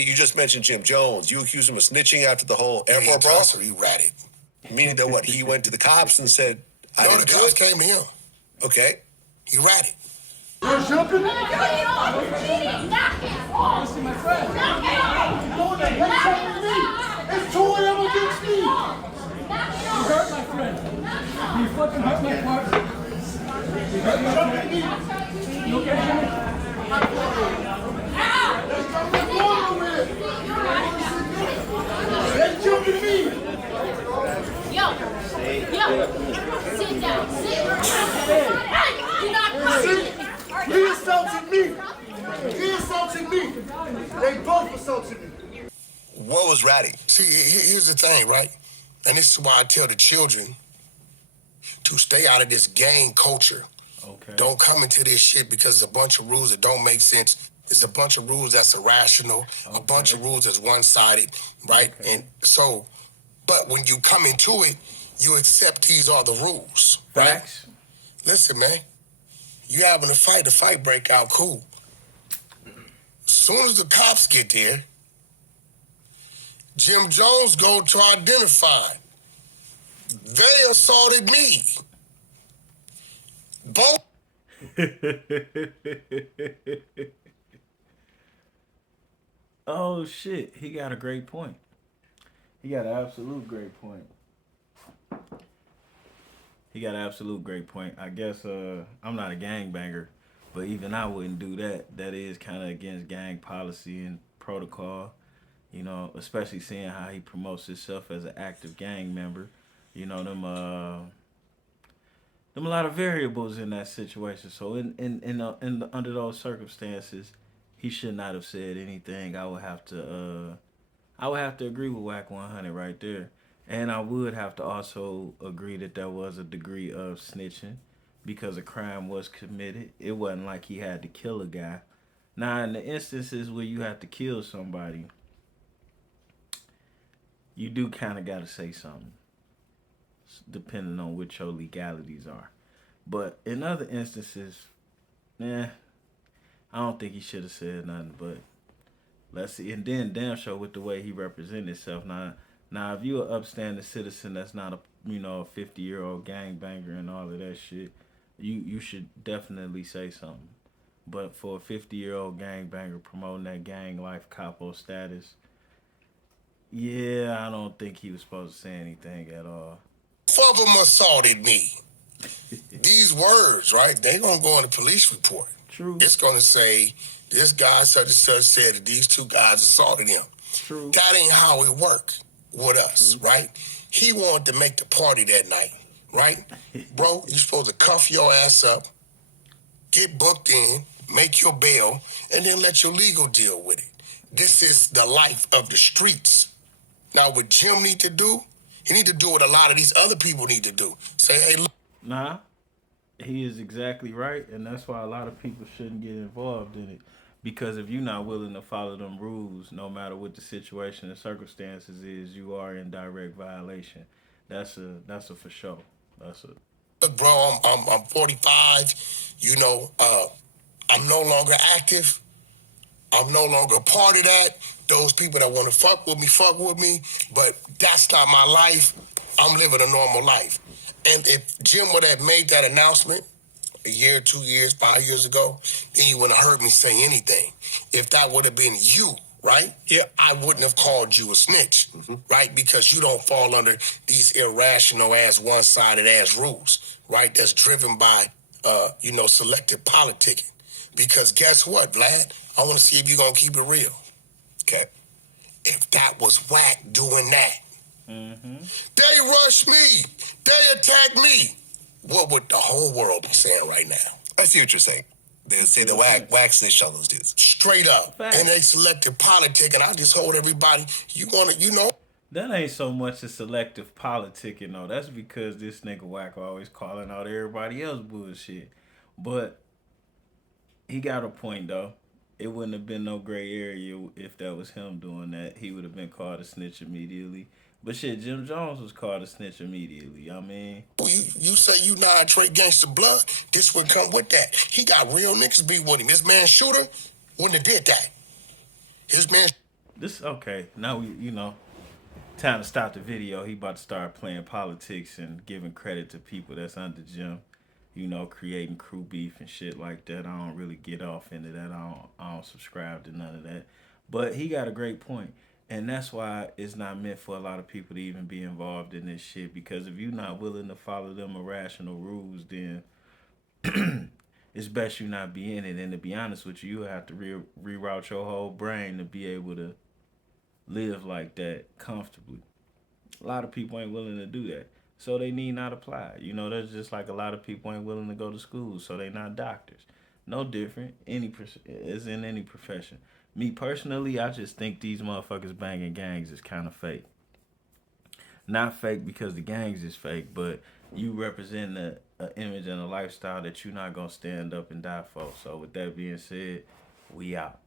You just mentioned Jim Jones. You accused him of snitching after the whole airport brawl? He ratted. Meaning that what? He went to the cops and said, I didn't the do cops it? came to him. Okay. He ratted. You're jumping? Knock it off! See my friend. Knock it off! It's two of them against me. You hurt my friend. You fucking hurt my partner. You hurt my friend. You okay, Jimmy? They jumping me. Yo, sit down. Sit down. You're not crying. He assaulted me. He assaulted me. They both assaulted me. What was ratting? See, here's the thing, right? And this is why I tell the children to stay out of this gang culture. Okay. Don't come into this shit because it's a bunch of rules that don't make sense. It's a bunch of rules that's irrational, a bunch of rules that's one-sided, right? Okay. And so, but when you come into it, you accept these are the rules. Facts. Right? Listen, man, you having a fight, the fight break out, cool. As soon as the cops get there, Jim Jones go to identify. They assaulted me. Both. Oh shit, he got a great point. He got an absolute great point. I guess I'm not a gangbanger, but even I wouldn't do that. That is kind of against gang policy and protocol, you know, especially seeing how he promotes himself as an active gang member. You know, them a lot of variables in that situation. So under those circumstances, he should not have said anything. I would have to agree with Wack 100 right there. And I would have to also agree that there was a degree of snitching because a crime was committed. It wasn't like he had to kill a guy. Now, in the instances where you have to kill somebody, you do kind of got to say something, depending on what your legalities are. But in other instances, I don't think he should have said nothing. But let's see. And then damn sure with the way he represented himself. Now, if you're an upstanding citizen that's not a 50-year-old gangbanger and all of that shit, you should definitely say something. But for a 50-year-old gangbanger promoting that gang life capo status, I don't think he was supposed to say anything at all. Four of them assaulted me. These words, right? They gonna go in the police report. True. It's gonna say this guy such and such said that these two guys assaulted him. True. That ain't how it worked with us, right? He wanted to make the party that night, right? Bro, you supposed to cuff your ass up, get booked in, make your bail, and then let your legal deal with it. This is the life of the streets. Now, what Jim need to do, he need to do what a lot of these other people need to do. Say, hey, look. Nah, he is exactly right, and that's why a lot of people shouldn't get involved in it. Because if you're not willing to follow them rules, no matter what the situation and circumstances is, you are in direct violation. That's a for sure. Look, bro, I'm 45. You know, I'm no longer active. I'm no longer a part of that. Those people that want to fuck with me. But that's not my life. I'm living a normal life. And if Jim would have made that announcement a year, 2 years, 5 years ago, then you wouldn't have heard me say anything. If that would have been you, right? Yeah. I wouldn't have called you a snitch, right? Because you don't fall under these irrational ass, one-sided ass rules, right? That's driven by, selective politicking. Because guess what, Vlad? I want to see if you're going to keep it real. Okay. If that was Wack doing that, they rushed me, they attacked me, what would the whole world be saying right now? I see what you're saying. They'll say the Wack snitched on those dudes. Straight up. Fact. And they selective politic, and I just hold everybody, you want to, That ain't so much a selective politicking, though. That's because this nigga Wack always calling out everybody else bullshit. But he got a point, though. It wouldn't have been no gray area if that was him doing that. He would have been called a snitch immediately. But shit, Jim Jones was called a snitch immediately. I mean, you say you non-trade gangster blood, this would come with that. He got real niggas be with him. His man Shooter wouldn't have did that. His man this okay. Now we, time to stop the video. He about to start playing politics and giving credit to people that's under Jim. Creating crew beef and shit like that. I don't really get off into that. I don't subscribe to none of that. But he got a great point. And that's why it's not meant for a lot of people to even be involved in this shit. Because if you're not willing to follow them irrational rules, then it's best you not be in it. And to be honest with you, you have to reroute your whole brain to be able to live like that comfortably. A lot of people ain't willing to do that. So they need not apply. There's just like a lot of people ain't willing to go to school, so they not doctors. No different. Is in any profession. Me personally, I just think these motherfuckers banging gangs is kind of fake. Not fake because the gangs is fake, but you represent an image and a lifestyle that you're not gonna stand up and die for. So with that being said, we out.